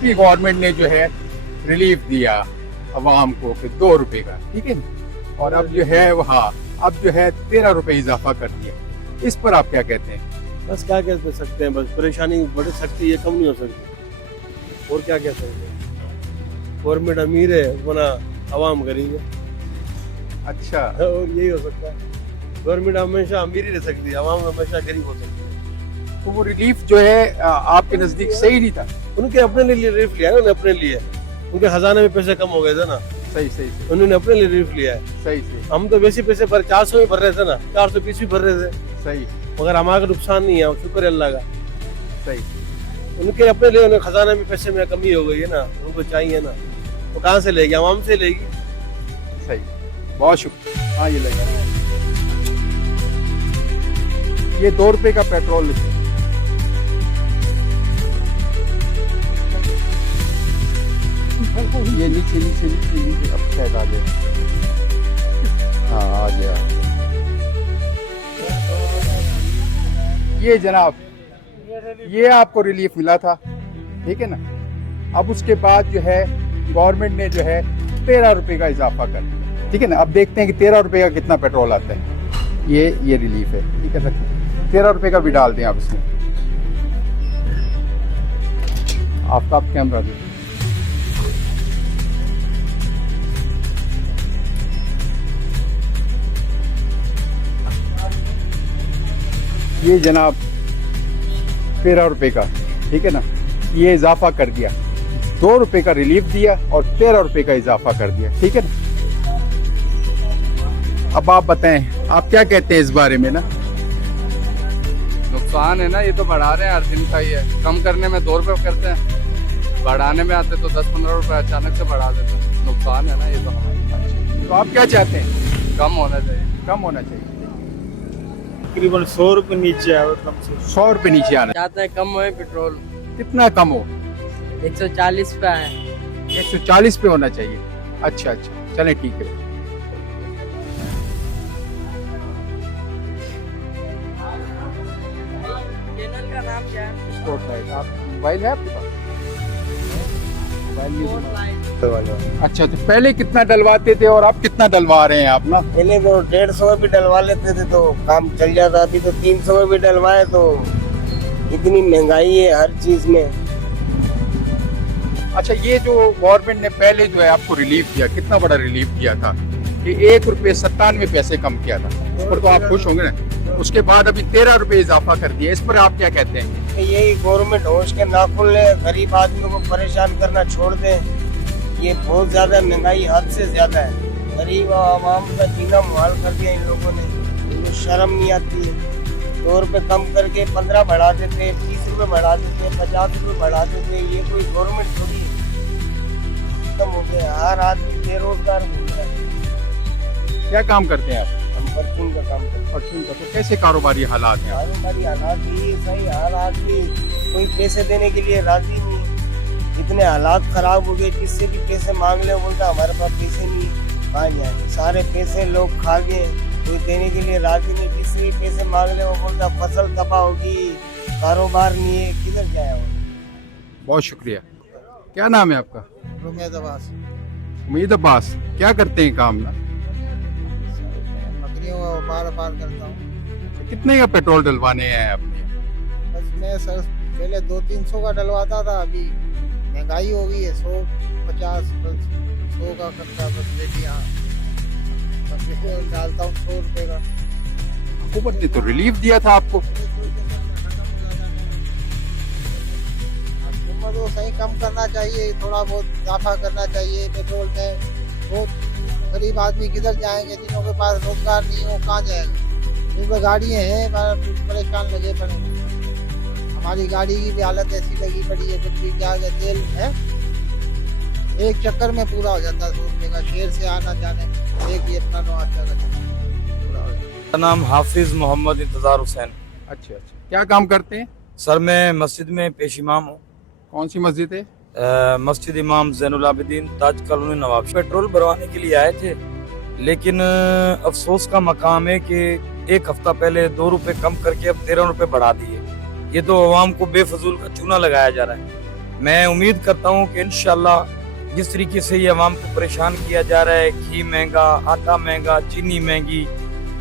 अभी गवर्नमेंट ने जो है रिलीफ दिया अवाम को कि 2 रुपए का, ठीक है, और अब जो है वो हाँ अब जो है 13 रुपए इजाफा कर दिया। इस पर आप क्या कहते हैं? बस क्या कह सकते हैं, बस परेशानी बढ़ सकती है, कम नहीं हो सकती। और क्या कह सकते हैं, गवर्नमेंट अमीर है बना आवाम गरीब है। अच्छा, और यही हो सकता है, गवर्नमेंट हमेशा अमीर ही रह सकती है, आवाम हमेशा गरीब हो सकती है। तो वो रिलीफ जो है आपके नजदीक सही नहीं था? उनके अपने लिए रिलीफ लिया है, उन्होंने अपने लिए, उनके खजाने में पैसे कम हो गए थे ना, सही सही सही उन्होंने अपने लिए रिलीफ लिया है। सही सही हम तो वैसे पैसे भर 400 में भर रहे थे ना, 420 भी भर रहे थे, सही मगर हमारा नुकसान नहीं है, शुक्र है अल्लाह का। सही। उनके अपने लिए उन्हें खजाना में पैसे में कमी हो गई है ना, उनको चाहिए ना, वो कहाँ से लेगी, आवाम से लेगी। सही, बहुत शुक्रिया। हाँ, ये लगा ये 2 रुपए का पेट्रोल ये नीचे नीचे नीचे नीचे अब शायद आ गया। हाँ, आ गया। ये जनाब, ये आपको रिलीफ मिला था, ठीक है ना। अब उसके बाद जो है गवर्नमेंट ने जो है 13 रुपए का इजाफा कर दिया, ठीक है ना। अब देखते हैं कि 13 रुपए का कितना पेट्रोल आता है। ये रिलीफ है, ठीक है सर। 13 रुपए का भी डाल दें आप इसमें। आपका कैमरा दे। ये जनाब 13 रुपए का, ठीक है ना, ये इजाफा कर दिया। 2 रुपए का रिलीफ दिया और 13 रुपए का इजाफा कर दिया, ठीक है ना। अब आप बताएं, आप क्या कहते हैं इस बारे में ना? नुकसान है ना, ये तो बढ़ा रहे हैं, हर दिन का ही है। कम करने में 2 रुपए करते हैं, बढ़ाने में आते तो 10-15 रुपए अचानक से बढ़ा देते हैं। नुकसान है ना ये तो हमारा। तो आप क्या चाहते हैं? कम होना चाहिए। कम होना चाहिए, तकरीबन 100 रुपए नीचे आए, कम से 100 रुपए नीचे आना। चाहते हैं कम होए पेट्रोल, कितना कम हो? 140 पे है। 140 पे होना चाहिए। अच्छा अच्छा, चलें ठीक है। चैनल का नाम क्या है? स्पॉटलाइट। आप मोबाइल है आपके पास? मोबाइल नहीं। अच्छा, तो पहले कितना डलवाते थे और अब कितना डलवा रहे हैं आप ना? पहले तो 150 भी डलवा लेते थे तो काम चल जाता, अभी तो 300 भी डलवाए तो इतनी महंगाई है हर चीज में। अच्छा, ये जो गवर्नमेंट ने पहले जो है आपको रिलीफ दिया, कितना बड़ा रिलीफ दिया था कि 1 रुपये 97 पैसे कम किया था, उस पर तो आप खुश होंगे ना। उसके बाद अभी 13 रुपये इजाफा कर दिया, इस पर आप क्या कहते हैं? यही गवर्नमेंट होश के नाखुन ले, गरीब आदमी को परेशान करना छोड़ दे। ये बहुत ज्यादा महंगाई हद से ज्यादा है, गरीब आवाम का जीना मुहाल कर दिया इन लोगों ने। इनको शर्म नहीं आती है। 2 रुपए कम करके 15 बढ़ा देते, 30 रुपए बढ़ा देते, 50 रुपए बढ़ा देते। ये कोई गवर्नमेंट थोड़ी है। खत्म हो गया, हर आदमी बेरोजगार हो गया है। क्या काम करते हैं आप? हम परचून का काम करते हैं। परचून का। तो कैसे कारोबारी हालात हैं? कारोबारी हालात ये सही, हर आदमी कोई पैसे देने के लिए राजी नहीं। इतने हालात खराब हो गए, किससे भी पैसे मांग ले बोलता हमारे पास पैसे नहीं है, कहाँ जाए। सारे पैसे लोग खा गए, कोई देने के लिए राजी नहीं। किससे भी पैसे मांग ले वो बोलता फसल तबाह होगी, कारोबार नहीं है, किधर जाए वो। बहुत शुक्रिया। क्या नाम है आपका? उम्मीद अब्बास। उम्मीद अब्बास। क्या करते हैं काम ना? बकरियों का व्यापार करता हूँ। कितने का पेट्रोल डलवाने हैं आपने? बस मैं सर पहले 200-300 का डलवाता था, अभी महंगाई हो गई है, 150 100 का करता बस लेके यहाँ बस डालता हूँ 100 रुपए का। हुकूमत ने तो रिलीफ दिया था आपको। हुकूमत को सही कम करना चाहिए, थोड़ा बहुत इजाफा करना चाहिए पेट्रोल में। बहुत गरीब आदमी किधर जाएंगे, जिनों के पास रोजगार नहीं हो कहाँ जाएंगे। जिनमें गाड़ियाँ हैं परेशान लगे पड़े। हमारी गाड़ी की भी हालत ऐसी लगी पड़ी है, कुछ भी क्या है, तेल है एक चक्कर में पूरा हो जाता है 100 रुपये का। शहर से आना जाने एक ये अपना नो आता है पूरा हो जाता है। मेरा नाम हाफिज मोहम्मद इंतजार हुसैन। अच्छा अच्छा, क्या काम करते हैं? सर मैं मस्जिद में पेश इमाम हूँ। कौन सी मस्जिद है? मस्जिद इमाम ज़ैनुल आबिदीन ताज कॉलोनी नवाब। पेट्रोल भरवाने के लिए आए थे, लेकिन अफसोस का मकाम है कि 1 हफ्ता पहले 2 रुपए कम करके अब 13 रुपए बढ़ा दिए। ये तो अवाम को बेफजूल का चूना लगाया जा रहा है। मैं उम्मीद करता हूँ कि इंशाल्लाह जिस तरीके से ये अवाम को परेशान किया जा रहा है, घी महंगा, आटा महंगा, चीनी महंगी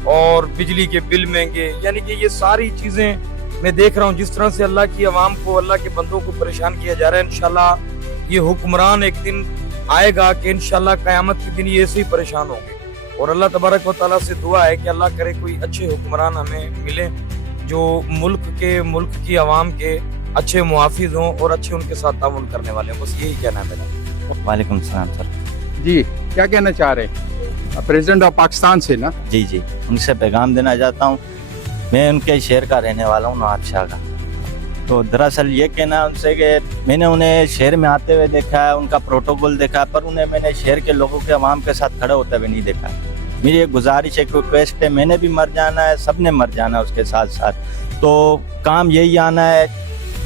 और बिजली के बिल महंगे, यानी कि ये सारी चीज़ें मैं देख रहा हूँ जिस तरह से अल्लाह की अवाम को, अल्लाह के बंदों को परेशान किया जा रहा है। इंशाल्लाह ये हुक्मरान एक दिन आएगा कि इंशाल्लाह क़यामत के दिन ये ऐसे ही परेशान होंगे। और अल्लाह तबारक व तआला से दुआ है कि अल्लाह करे कोई अच्छे हुक्मरान हमें मिले जो मुल्क की आवाम के अच्छे मुहाफिज हों और अच्छे उनके साथ ताउन करने वाले हों। बस यही कहना है मेरा। वालेकुम सलाम सर। जी, क्या कहना चाह रहे हैं? प्रेसिडेंट ऑफ पाकिस्तान से ना? जी जी, उनसे पैगाम देना चाहता हूँ। मैं उनके शहर का रहने वाला हूँ, नवाब शाह का। तो दरअसल ये कहना है उनसे कि मैंने उन्हें शहर में आते हुए देखा है, उनका प्रोटोकॉल देखा है, पर उन्हें मैंने शहर के लोगों के अवाम के साथ खड़े होते हुए नहीं देखा। मेरी एक गुजारिश है, रिक्वेस्ट है, मैंने भी मर जाना है, सब ने मर जाना है उसके साथ साथ। तो काम यही आना है,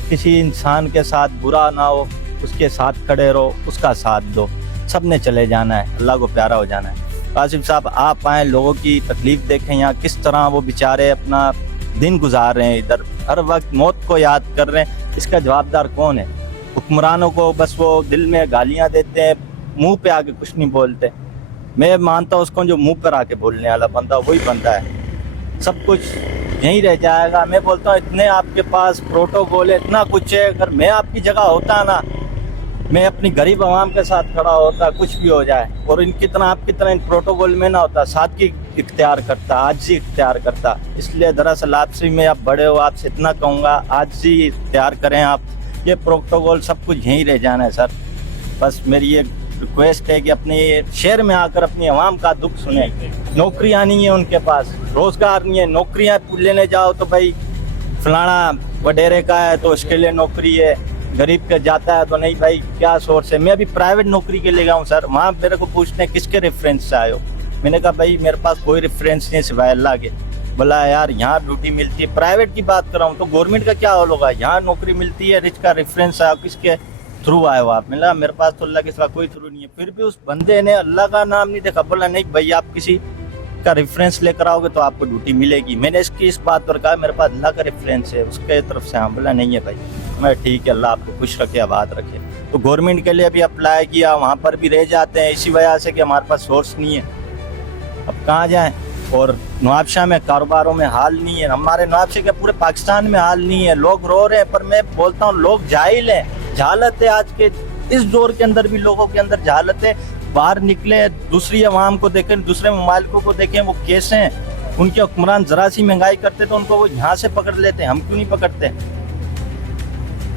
किसी इंसान के साथ बुरा ना हो, उसके साथ खड़े रहो, उसका साथ दो, सब ने चले जाना है, अल्लाह को प्यारा हो जाना है। कासिम साहब आप आएँ, लोगों की तकलीफ देखें, यहाँ किस तरह वो बेचारे अपना दिन गुजार रहे हैं, इधर हर वक्त मौत को याद कर रहे हैं। इसका जवाबदार कौन है? हुक्मरानों को बस वो दिल में गालियाँ देते हैं, मुंह पे आके कुछ नहीं बोलते। मैं मानता हूँ उसको जो मुंह पर आके बोलने वाला बंदा वही बंदा है, सब कुछ यहीं रह जाएगा। मैं बोलता हूँ इतने आपके पास प्रोटोकॉल है, इतना कुछ है, अगर मैं आपकी जगह होता ना, मैं अपनी गरीब आवाम के साथ खड़ा होता, कुछ भी हो जाए, और इनकी तरह आपकी तरह इन प्रोटोकॉल में ना होता, सादगी इख्तियार करता, आजिज़ी इख्तियार करता। इसलिए दरअसल आपसे मैं, आप बड़े हो, आपसे इतना कहूँगा आजिज़ी इख्तियार करें आप। ये प्रोटोकॉल सब कुछ यहीं रह जाना है सर। बस मेरी ये रिक्वेस्ट है कि अपने शहर में आकर अपनी आवाम का दुख सुने। नौकरियाँ नहीं है उनके पास, रोज़गार नहीं है, नौकरियाँ लेने जाओ तो भाई फलाना वडेरे का है तो उसके लिए नौकरी है, गरीब के जाता है तो नहीं भाई क्या सोर्स है। मैं अभी प्राइवेट नौकरी के लिए गया हूँ सर, वहाँ मेरे को पूछते हैं किसके रेफरेंस से आए हो। मैंने कहा भाई मेरे पास कोई रेफरेंस नहीं सिवाय अल्लाह के। बोला यार यहाँ ड्यूटी मिलती है, प्राइवेट की बात कर रहा हूँ, तो गवर्नमेंट का क्या हाल होगा? यहाँ नौकरी मिलती है, रिच का रेफरेंस है, किसके थ्रू आए हो आप? मैंने कहा मेरे पास तो अल्लाह के सिवा कोई थ्रू नहीं है। फिर भी उस बंदे ने अल्लाह का नाम नहीं देखा, बोला नहीं भाई आप किसी का रेफरेंस लेकर आओगे तो आपको ड्यूटी मिलेगी। मैंने इस बात पर कहा मेरे पास अल्लाह का रेफरेंस है, उसके तरफ से। हाँ, बोला नहीं है भाई। मैं ठीक है, अल्लाह आपको खुश रखे, आबाद रखे। तो गवर्नमेंट के लिए भी अप्लाई किया, वहाँ पर भी रह जाते हैं इसी वजह से कि हमारे पास सोर्स नहीं है। अब कहाँ जाएं? और नवाबशाह में कारोबारों में हाल नहीं है, हमारे नवाबशाह के पूरे पाकिस्तान में हाल नहीं है। लोग रो रहे हैं, पर मैं बोलता हूँ लोग जाहिल हैं, जहालत है। आज के इस दौर के अंदर भी लोगों के अंदर जहालत है। बाहर निकले, दूसरी अवाम को देखें, दूसरे ममालिकों को देखें, वो कैसे हैं। उनके हुक्मरान जरा सी महंगाई करते तो उनको वो यहाँ से पकड़ लेते, हम क्यों नहीं पकड़ते?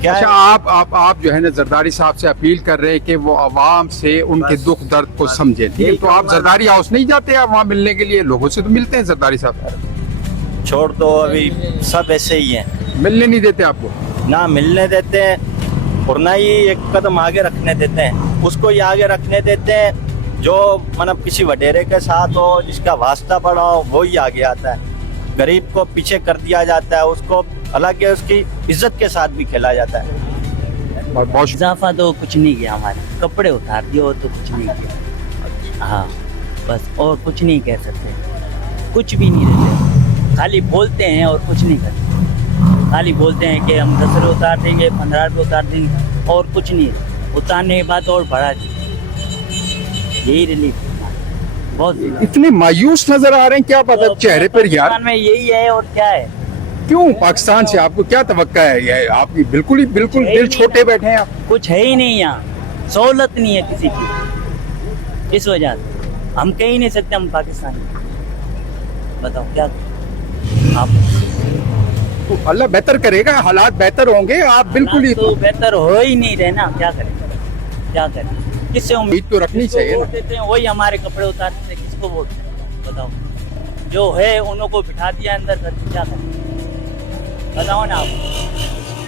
क्या अच्छा, आप जो है ना जरदारी साहब से अपील कर रहे हैं कि वो आवाम से उनके दुख दर्द को समझे। ठीक है, तो आप जरदारी हाउस नहीं जाते आप वहाँ मिलने के लिए? लोगों से तो मिलते हैं जरदारी साहब। छोड़ दो, अभी सब ऐसे ही हैं। मिलने नहीं देते आपको? ना मिलने देते हैं और ना ही एक कदम आगे रखने देते हैं। उसको ही आगे रखने देते हैं जो मतलब किसी वडेरे के साथ हो, जिसका वास्ता पड़ा हो, वो ही आगे आता है। गरीब को पीछे कर दिया जाता है, उसको हालांकि उसकी इज्जत के साथ भी खेला जाता है। बहुत इजाफा तो कुछ नहीं किया, हमारे कपड़े उतार दिए और तो कुछ नहीं किया। हाँ बस, और कुछ नहीं कह सकते, कुछ भी नहीं रहते, खाली बोलते हैं और कुछ नहीं करते। खाली बोलते हैं कि हम 10 रुपये उतार देंगे, 15 रुपये उतार देंगे, और कुछ नहीं। उतारने के बाद और बढ़ा दी, यही रिलीफ। बहुत इतने मायूस नजर आ रहे हैं, क्या पता चेहरे पर यार? पाकिस्तान में यही है और क्या है। क्यों पाकिस्तान से आपको क्या तवक्का है? ये आपकी बिल्कुल दिल छोटे बैठे हैं आप। कुछ है ही नहीं यहाँ, सहूलत नहीं है किसी की। इस वजह से हम कह ही नहीं सकते हम पाकिस्तान। बताओ क्या आप? तो अल्लाह बेहतर करेगा, हालात बेहतर होंगे। आप बिल्कुल ही तो बेहतर हो ही नहीं रहे ना, क्या करें क्या करें? किससे उम्मीद तो रखनी चाहिए वोट देते हैं, वही हमारे कपड़े उतारते हैं, किसको वोट दें? बताओ, जो है उन्हों को बिठा दिया अंदर करके, क्या करें? बताओ ना आप,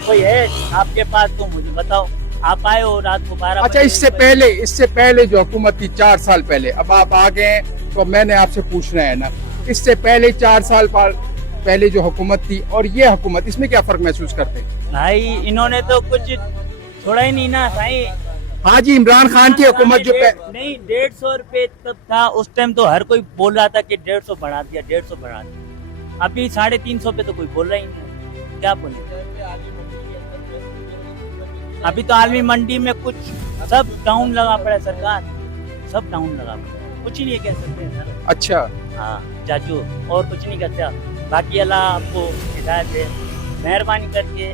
कोई है आपके पास तो मुझे बताओ। आप आए हो रात को 12 अच्छा, इससे पहले जो हुकूमत थी 4 साल पहले, अब आप आ गए तो मैंने आपसे पूछना है ना, इससे पहले 4 साल पहले जो हुकूमत थी और ये हुकूमत, इसमें क्या फर्क महसूस करते हैं? भाई इन्होंने तो कुछ छोड़ा ही नहीं ना भाई। हाँ जी, इमरान खान की हुकूमत जो नहीं 150 रुपए तब था, उस टाइम तो हर कोई बोल रहा था कि 150 बढ़ा दिया, 150 बढ़ा दिया। अभी 350 पे तो कोई बोल रहा ही नहीं, क्या बोले? अभी तो आलमी मंडी में कुछ सब डाउन लगा पड़ा है सरकार, सब डाउन लगा पड़ा है। कुछ नहीं कह सकते हैं सर। अच्छा, हाँ चाचू, और कुछ नहीं करते। बाकी अल्लाह आपको हिदायत दे, मेहरबानी करके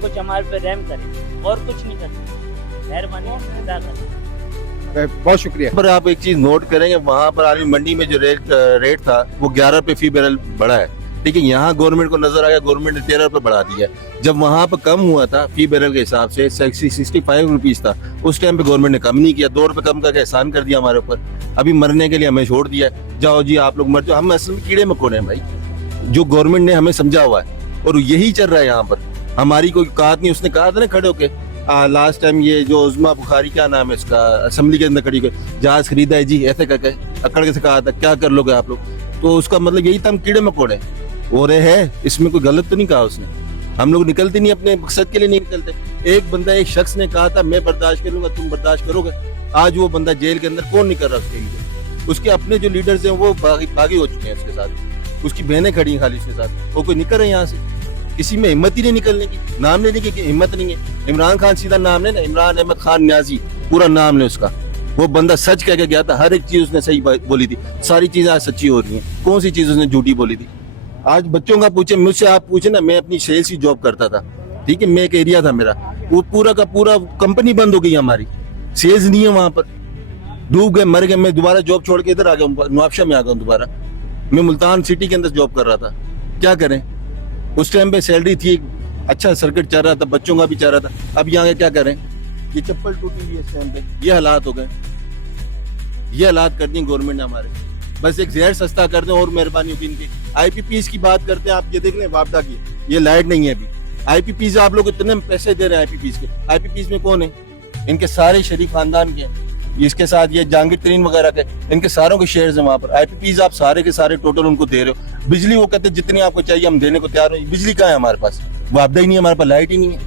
कुछ हमारे पे रहम करे, और कुछ नहीं करते, मेहरबानी अदा करें। बहुत शुक्रिया। पर आप एक चीज नोट करेंगे, वहाँ पर आलमी मंडी में जो रेट था वो 11 रुपए फी बैरल बढ़ा है, ठीक है। यहाँ गवर्नमेंट को नजर आया, गवर्नमेंट ने 13 रुपए बढ़ा दिया। जब वहाँ पर कम हुआ था फी बैरल के हिसाब से 65 रुपीज था, उस टाइम पे गवर्नमेंट ने कम नहीं किया, 2 रुपए कम करके एहसान कर दिया हमारे ऊपर। अभी मरने के लिए हमें छोड़ दिया, जाओ जी आप लोग मर जाओ। हम असल में कीड़े मकोड़े हैं भाई, जो गवर्नमेंट ने हमें समझा हुआ है और यही चल रहा है यहाँ पर। हमारी कोई औकात नहीं। उसने कहा था ना खड़े होके लास्ट टाइम, ये जो उज़्मा बुखारी, क्या नाम है इसका, असेंबली के अंदर खड़ी होकर जहाज खरीदा है जी, ऐसे करके अकड़ के से कहा था, क्या कर लोगे आप लोग। तो उसका मतलब यही था हम कीड़े मकोड़े हो रहे हैं, इसमें कोई गलत तो नहीं कहा उसने। हम लोग निकलते नहीं, अपने मकसद के लिए नहीं निकलते। एक बंदा, एक शख्स ने कहा था मैं बर्दाश्त करूंगा, तुम बर्दाश्त करोगे। आज वो बंदा जेल के अंदर, कौन नहीं कर रहा उसके लिए। उसके अपने जो लीडर्स हैं वो बागी हो चुके हैं उसके साथ, उसकी बहनें खड़ी हैं खाली उसके साथ, वो कोई निकल रहे हैं यहाँ से। किसी में हिम्मत ही नहीं निकलने की, नाम लेने की हिम्मत नहीं है। इमरान खान सीधा नाम ले ना, इमरान अहमद खान न्याजी, पूरा नाम ले उसका। वो बंदा सच कह के गया था, हर एक चीज उसने सही बोली थी, सारी चीजें आज सच्ची हो रही हैं। कौन सी चीज उसने झूठी बोली थी। आज बच्चों का पूछे, मुझसे आप पूछे ना, मैं अपनी सेल्स की जॉब करता था, ठीक है, मैं एक एरिया था मेरा, वो पूरा का पूरा कंपनी बंद हो गई हमारी, सेल्स नहीं है वहां पर, डूब गए, मर गए। मैं दोबारा जॉब छोड़ के इधर आ गया, नवाबशाह में आ गया दोबारा। मैं मुल्तान सिटी के अंदर जॉब कर रहा था, क्या करें। उस टाइम पे सैलरी थी, अच्छा सर्किट चल रहा था, बच्चों का भी चल रहा था। अब यहाँ क्या करें, ये चप्पल टूटी हुई है इस टाइम पे, ये हालात हो गए। ये हालात कर दी गवर्नमेंट ने हमारे, बस एक जहर सस्ता कर दें और मेहरबानी होगी इनकी। आईपीपीज की बात करते हैं आप, ये देख लें वापडा की, ये लाइट नहीं है अभी। आईपीपीज आप लोग इतने पैसे दे रहे हैं आईपीपीज के, आईपीपीज में कौन है, इनके सारे शरीफ खानदान के, इसके साथ ये जहांगीर तरीन वगैरह के, इनके सारों के शेयर्स हैं वहां पर। आईपीपीज आप सारे के सारे टोटल उनको दे रहे हो। बिजली वो कहते हैं जितनी आपको चाहिए हम देने को तैयार हो, बिजली कहाँ है हमारे पास, वापदा ही नहीं है हमारे पास, लाइट ही नहीं है।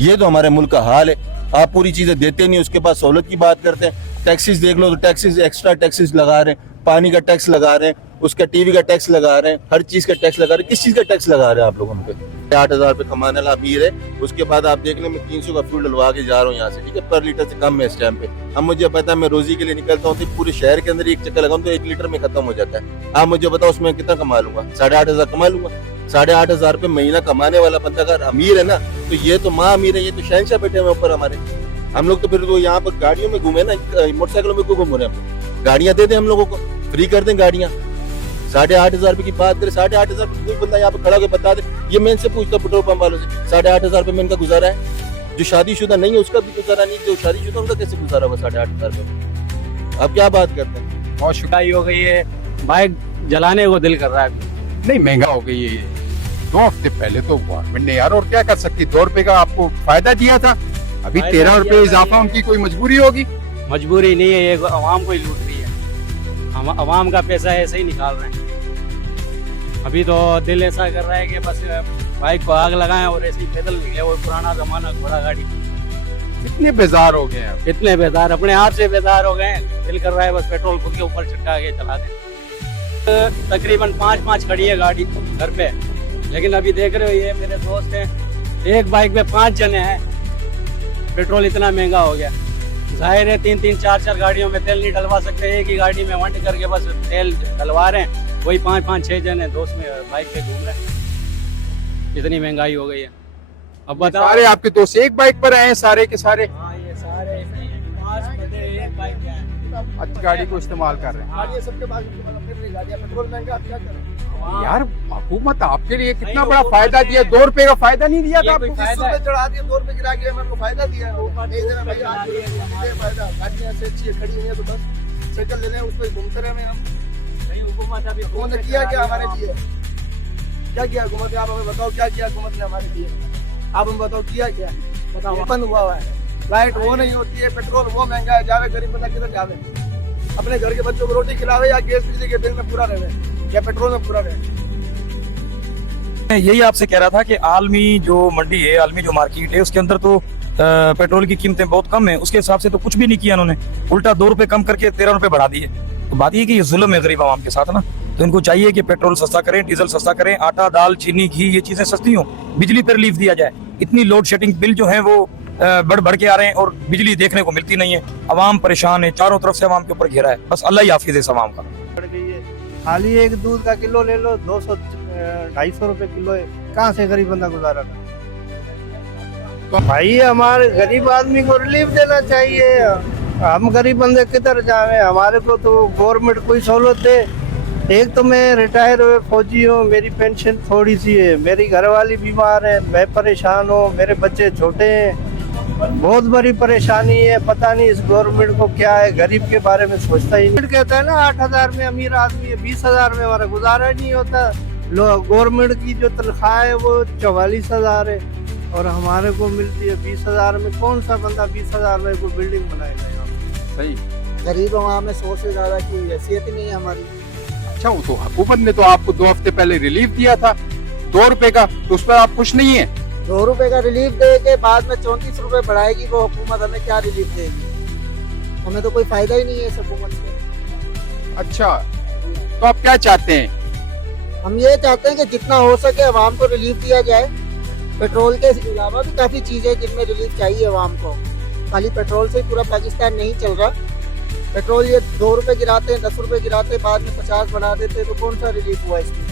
ये तो हमारे मुल्क का हाल है। आप पूरी चीजें देते नहीं, उसके बाद सहूलत की बात करते हैं। टैक्सेस देख लो तो टैक्सेस, एक्स्ट्रा टैक्सेस लगा रहे हैं, पानी का टैक्स लगा रहे हैं, उसका टीवी का टैक्स लगा रहे हैं, हर चीज का टैक्स लगा रहे हैं। किस चीज का टैक्स लगा रहे हैं आप लोग हम पे। 8,000 रुपए कमाने वाला अमीर है, उसके बाद आप देख लें मैं 300 का फ्यूल डलवा के जा रहा हूँ यहाँ से, ठीक है, पर लीटर से कम है इस टाइम पे। अब मुझे पता है मैं रोजी के लिए निकलता हूँ तो पूरे शहर के अंदर एक चक्कर लगाऊं तो 1 लीटर में खत्म हो जाता है। आप मुझे बताओ उसमें कितना कमा लूंगा, 8,500 कमा लूंगा। 8,500 रुपए महीना कमाने वाला बंदा अगर अमीर है ना, तो ये तो माँ अमीर है, ये तो शहंशाह बैठे हुए ऊपर हमारे। हम लोग तो फिर वो यहाँ पर गाड़ियों में घूमे ना, मोटरसाइकिलों में क्यों घूम रहे हैं। गाड़ियां दे दें हम लोगों को, फ्री कर दें गाड़ियां। 8,500 रुपए की बात करें, 8,500 कोई बंदा यहाँ पे खड़ा होकर बता दे। ये मैं इनसे पूछता हूँ पेट्रोल पंप वालों से, 8,500 रुपए में इनका गुजारा है। जो शादीशुदा नहीं है उसका भी गुजारा नहीं, जो शादीशुदा उनका कैसे गुजारा होगा 8,500 रुपए। अब क्या बात करते हैं। बहुत शुक्रिया। हो गई है, बाइक जलाने को दिल कर रहा है। नहीं, महंगा हो गई है। 2 हफ्ते पहले तो गवर्नमेंट ने यार, और क्या कर सकती, 2 रुपए का आपको फायदा दिया था, अभी 13 रुपए इजाफा, उनकी कोई मजबूरी होगी। मजबूरी नहीं है, ये आवाम को ही लूट रही है। हम आवाम का पैसा ऐसे ही निकाल रहे हैं। अभी तो दिल ऐसा कर रहा है कि बस बाइक को आग लगाएं और ऐसे ही पैदल निकले, वो पुराना जमाना घोड़ा गाड़ी। कितने बेजार हो गए हैं, कितने बेजार, अपने आप से बेजार हो गए हैं। दिल कर रहा है बस पेट्रोल खुद के ऊपर छिटका के चला दें। तकरीबन 5 खड़ी है गाड़ी घर पे, लेकिन अभी देख रहे हो ये मेरे दोस्त हैं, एक बाइक पे 5 जने हैं। पेट्रोल इतना महंगा हो गया, जाहिर है 3-3, 4-4 गाड़ियों में तेल नहीं डलवा सकते। एक ही गाड़ी में वंट करके बस तेल डलवा रहे हैं, वही 5-5, 6 जने दोस्त में बाइक पे घूम रहे हैं। इतनी महंगाई हो गई है। अब बताओ, सारे आपके दोस्त एक बाइक पर आए हैं, सारे के सारे। हाँ, ये सारे 5 बंदे एक बाइक पे हैं। अच्छी गाड़ी को इस्तेमाल कर रहे हैं। सबके पास पेट्रोल महंगा, क्या करें यार हुकूमत आपके लिए कितना बड़ा फायदा दिया, 2 रुपए का फायदा नहीं दिया था आपको। चढ़ा दिया, 2 रुपए गिरा के मेरे को फायदा दिया है। फायदा गाड़ियाँ ऐसे अच्छी खड़ी हुई है तो बस साइकिल ले लें, उस पर घूमते रहे हम। हुकूमत अभी हुकूमत ने किया क्या हमारे लिए, क्या किया हुकूमत ने, आप हमें बताओ क्या किया हुकूमत ने हमारे लिए। आप हमें बताओ किया क्या, बताओ। बंद हुआ है, लाइट वो नहीं होती है, पेट्रोल वो महंगा है, जावे गरीब बंदा किधर जावे, अपने घर के बच्चों को रोटी खिलावे या गैस बिजली के बिल में पूरा रहे या पेट्रोल में पूरा रहे। यही आपसे कह रहा था कि आलमी जो मंडी है, आलमी जो मार्केट है, उसके अंदर तो पेट्रोल की कीमतें बहुत कम है। उसके हिसाब से तो कुछ भी नहीं किया उन्होंने, उल्टा 2 रुपए कम करके 13 रुपए बढ़ा दिए। तो बात ये कि ये जुल्म है गरीब आवाम के साथ ना। तो इनको चाहिए कि पेट्रोल सस्ता करें, डीजल सस्ता करें, आटा दाल चीनी घी ये चीजें सस्ती हों, बिजली पर रिलीफ दिया जाए। इतनी लोड शेडिंग बिल जो है वो बढ़ के आ रहे हैं और बिजली देखने को मिलती नहीं है। अवाम परेशान है, चारों तरफ से अवाम के ऊपर घेरा है। बस अल्लाह ही हाफिज है इस अवाम का। बढ़ गई है। खाली एक दूध का किलो ले लो 200-250 रुपए किलो है। कहाँ से गरीब बंदा गुजारा करे? तो भाई हमारे गरीब आदमी को रिलीफ देना चाहिए। हम गरीब बंदे किधर जावे? हमारे को तो गवर्नमेंट कोई सहूलत दे। एक तो मैं रिटायर हुए फौजी हूँ, मेरी पेंशन थोड़ी सी है, मेरी घरवाली बीमार है, मैं परेशान हूँ, मेरे बच्चे छोटे हैं, बहुत बड़ी परेशानी है। पता नहीं इस गवर्नमेंट को क्या है, गरीब के बारे में सोचता ही नहीं। कहता है ना 8,000 में अमीर आदमी है, 20,000 में हमारा गुजारा ही नहीं होता। गवर्नमेंट की जो तनख्वाह है वो 44,000 है और हमारे को मिलती है 20,000 में। कौन सा बंदा 20,000 में कोई बिल्डिंग बनाएगा? सही। गरीब अवाम में 100 से ज्यादा की हैसियत ही नहीं है हमारी। अच्छा, वो तो हुकूमत ने तो आपको 2 हफ्ते पहले रिलीफ दिया था 2 रुपए का, तो उस पर आप खुश नहीं है? 2 रुपए का रिलीफ दे के बाद में 34 रुपए बढ़ाएगी वो हुकूमत, हमें क्या रिलीफ देगी? हमें तो कोई फायदा ही नहीं है इस हुकूमत से। अच्छा, तो आप क्या चाहते हैं? हम ये चाहते हैं कि जितना हो सके अवाम को रिलीफ दिया जाए। पेट्रोल के अलावा भी काफी चीजें जिनमें रिलीफ चाहिए अवाम को। खाली पेट्रोल से पूरा पाकिस्तान नहीं चल रहा। पेट्रोल ये 2 रुपए गिराते हैं, 10 रुपए गिराते हैं, बाद में 50 बढ़ा देते हैं, तो कौन सा रिलीफ हुआ इसमें?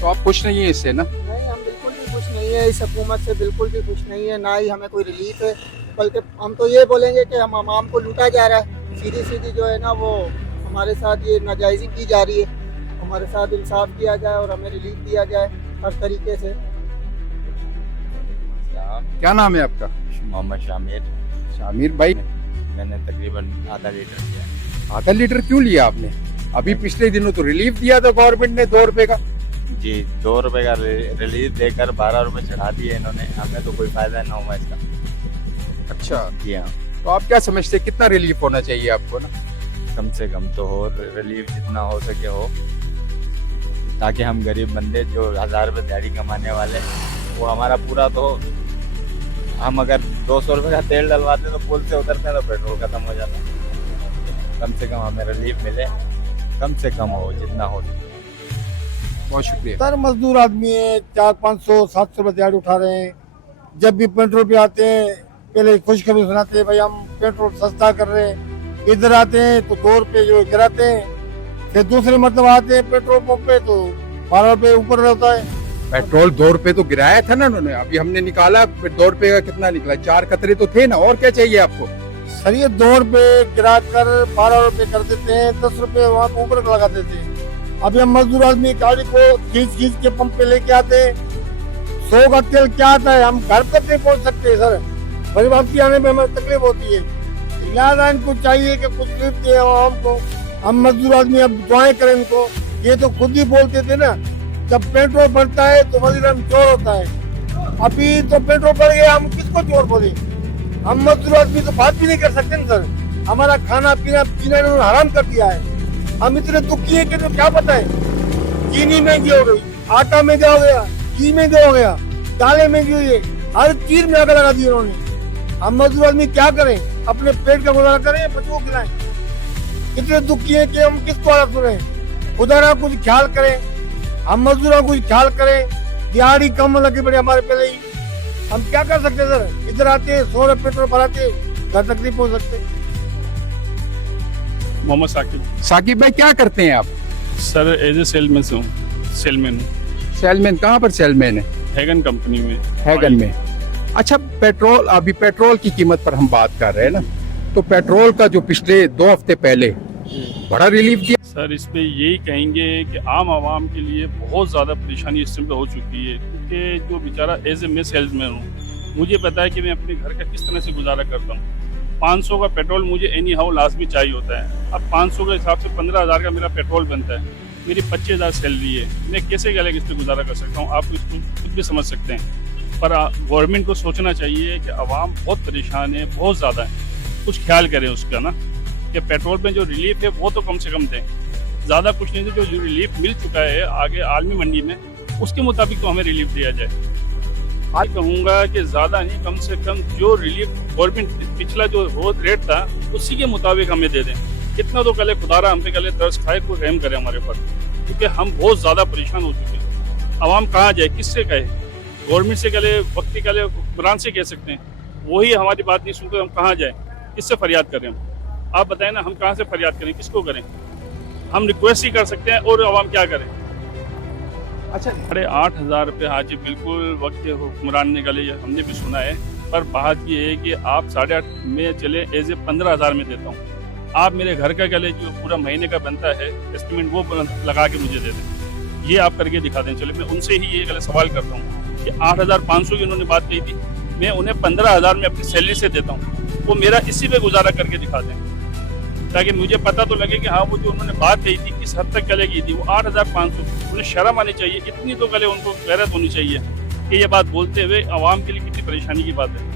तो आप खुश नहीं है इससे ना? नहीं, हम बिल्कुल भी खुश नहीं है इस हुकूमत से, बिल्कुल भी खुश नहीं है। ना ही हमें कोई रिलीफ है, बल्कि हम तो ये बोलेंगे कि हम आवाम को लूटा जा रहा है। सीधी जो है ना वो हमारे साथ ये नाजायजी की जा रही है। हमारे साथ इंसाफ किया जाए और हमें रिलीफ दिया जाए हर तरीके से। क्या नाम है आपका? मोहम्मद शामिर। शामिर भाई, मैंने तकरीबन आधा लीटर लिया। आधा लीटर क्यों लिया आपने? अभी पिछले दिनों तो रिलीफ दिया था गवर्नमेंट ने 2 रुपए का। जी, 2 रुपए का रिलीफ देकर 12 रुपए चढ़ा दिए इन्होंने। हमें तो कोई फायदा ना हुआ इसका। अच्छा जी हाँ, तो आप क्या समझते हैं कितना रिलीफ होना चाहिए आपको ना? कम से कम तो हो रिलीफ, जितना हो सके हो, ताकि हम गरीब बंदे जो 1000 रुपये दिहाड़ी कमाने वाले वो हमारा पूरा तो हो। हम अगर 200 रुपये का तेल डलवाते तो पुल से उतरते तो पेट्रोल खत्म हो जाता। कम से कम हमें रिलीफ मिले, कम से कम हो, जितना हो। बहुत शुक्रिया सर। मजदूर आदमी है, 400-500-700 रुपये दिहाड़ी उठा रहे हैं। जब भी पेट्रोल पे आते हैं पहले खुशखबरी सुनाते हैं, भाई हम पेट्रोल सस्ता कर रहे हैं। इधर आते हैं तो 2 रुपये जो गिराते हैं, फिर दूसरे मतलब आते हैं पेट्रोल पंप पे तो 12 रुपये ऊपर रहता है। पेट्रोल 2 रुपए तो गिराया था ना उन्होंने, अभी हमने निकाला 2 रुपए का कितना निकला? 4 कतरे तो थे ना, और क्या चाहिए आपको? सर ये 2 रुपये गिरा कर 12 रुपये कर देते हैं, 10 रुपये वहाँ ऊपर लगा देते हैं। अभी हम मजदूर आदमी गाड़ी को खींच के पंप पे लेके आते हैं। 100 का तेल क्या आता है, हम घर तक नहीं पहुँच सकते सर। गरीब आने में हमें तकलीफ होती है। लिहाजा इनको चाहिए कि कुछ रिलीफ दे हमको। हम मजदूर आदमी अब दुआएं करें इनको। ये तो खुद ही बोलते थे ना, जब पेट्रोल बढ़ता है तो वजीर चोर होता है। अभी तो पेट्रोल बढ़ गया, हम किसको चोर बोले? हम मजदूर आदमी तो बात भी नहीं कर सकते ना सर। हमारा खाना पीना इन्होंने हराम कर दिया है। हम इतने दुखी है कि तो क्या पता है। चीनी महंगी हो गई, आटा महंगा हो गया, घी महंगा हो गया, दालें महंगी हुई है, हर चीज में आग लगा दी उन्होंने। हम मजदूर आदमी क्या करें? अपने पेट का गुजारा करें, बच्चों को खिलाएं। इतने दुखी है कि हम किसको आवाज सुने? खुदा ना कुछ ख्याल करें, हम मजदूरों को कुछ ख्याल करें। दिहाड़ी कम लगी पड़ी हमारे पहले ही, हम क्या कर सकते सर? इधर आते हैं 100 रुपये पेट्रोल भराते, घर तक नहीं पहुँच सकते। मोहम्मद साकिब। साकिब भाई, क्या करते हैं आप? सर एज ए सेलमैन हूँ। सेलमैन कहाँ पर सेलमैन है? हैगन कंपनी में। हैगन में। अच्छा, पेट्रोल, अभी पेट्रोल की कीमत पर हम बात कर रहे हैं ना, तो पेट्रोल का जो पिछले 2 हफ्ते पहले बड़ा रिलीफ दिया। सर इस पे यही कहेंगे कि आम आवाम के लिए बहुत ज़्यादा परेशानी इस समय हो चुकी है, क्योंकि जो बेचारा एज ए मैं सेल्समैन हूँ, मुझे पता है कि मैं अपने घर का किस तरह से गुजारा करता हूँ। 500 का पेट्रोल मुझे एनी हाउ लाजमी चाहिए होता है। अब 500 के हिसाब से 15,000 का मेरा पेट्रोल बनता है। मेरी 25,000 सैलरी है, मैं कैसे गले इस पर गुजारा कर सकता हूँ? आप इसको खुद भी समझ सकते हैं। पर गवर्नमेंट को सोचना चाहिए कि आवाम बहुत परेशान है, बहुत ज़्यादा है। कुछ ख्याल करें उसका ना, कि पेट्रोल में जो रिलीफ है वो तो कम से कम दें। ज़्यादा कुछ नहीं, जो रिलीफ मिल चुका है आगे आलमी मंडी में, उसके मुताबिक तो हमें रिलीफ दिया जाए। आज कहूँगा कि ज़्यादा नहीं, कम से कम जो रिलीफ गवर्नमेंट पिछला जो रोज रेट था उसी के मुताबिक हमें दे दें। इतना तो कल खुदारा हम पे कल तरस खाए, कोई रहम करे हमारे पर, क्योंकि हम बहुत ज़्यादा परेशान हो चुके हैं। आवाम कहाँ जाए, किससे कहे? गवर्नमेंट से गले वक्ती गले कुरान से कह सकते हैं, वही हमारी बात नहीं सुनते, हम कहाँ जाएं, किससे फरियाद करें हम? आप बताएं ना, हम कहाँ से फरियाद करें, किसको करें? हम रिक्वेस्ट ही कर सकते हैं और आवाम क्या करें? अच्छा 8,500 रुपये आज बिल्कुल वक्त हुक्मरान ने गले, हमने भी सुना है, पर बात ये है कि आप 8.5 में चले एज ए 15,000 में देता हूँ, आप मेरे घर का गले जो पूरा महीने का बनता है एस्टिमेट वो लगा के मुझे दे दें, ये आप करके दिखा दें। चले मैं उनसे ही ये गले सवाल करता हूँ कि 8,500 की उन्होंने बात कही थी, मैं उन्हें 15,000 में अपनी सैलरी से देता हूँ, वो मेरा इसी पे गुजारा करके दिखा दें, ताकि मुझे पता तो लगे कि हाँ वो जो उन्होंने बात कही थी किस हद तक गले की थी, वो 8,500, उन्हें शर्म आनी चाहिए, इतनी तो गले उनको गैरत होनी चाहिए कि ये बात बोलते हुए आवाम के लिए कितनी परेशानी की बात है।